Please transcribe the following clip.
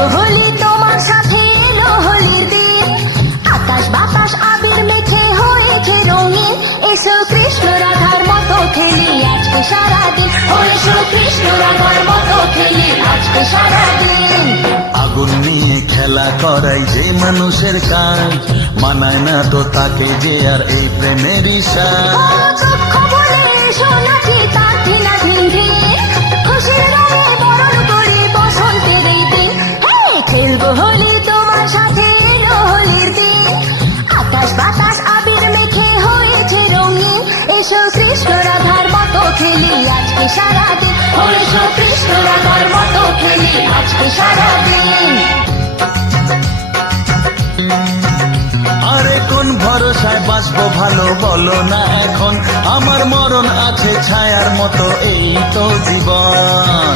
খেলবো হোলি তোমার সাথে এলো হোলির দিন, আকাশ বাতাস আবির মেখে হয়েছে রঙিন, এসো কৃষ্ণ রাধার মতো খেলি আজকে সারাদিন, এসো কৃষ্ণ রাধার মতো খেলি আজকে সারাদিন। আগুন নিয়ে খেলা করাই যে মানুষের কাজ, মানায় না তো তাকে যে আর এই প্রেমেরই সাজ। দুঃখ বলে এসো নাচি তার ধিনা ধিন ধিন, খুশির রঙে বরণ করি বসন্তের এই দিন। খেলবো হোলি তোমার সাথে এলো হোলির দিন, আকাশ বাতাস আবির মেখে হয়েছে রঙিন, এসো কৃষ্ণ রাধার মতো খেলি আজকে সারাদিন, এসো কৃষ্ণ রাধার মতো খেলি আজকে সারাদিন। আরে কোন ভরসায় বাঁচবো ভালো বলো না এখন, আমার মরণ আছে ছায়ার মতো এই তো জীবন।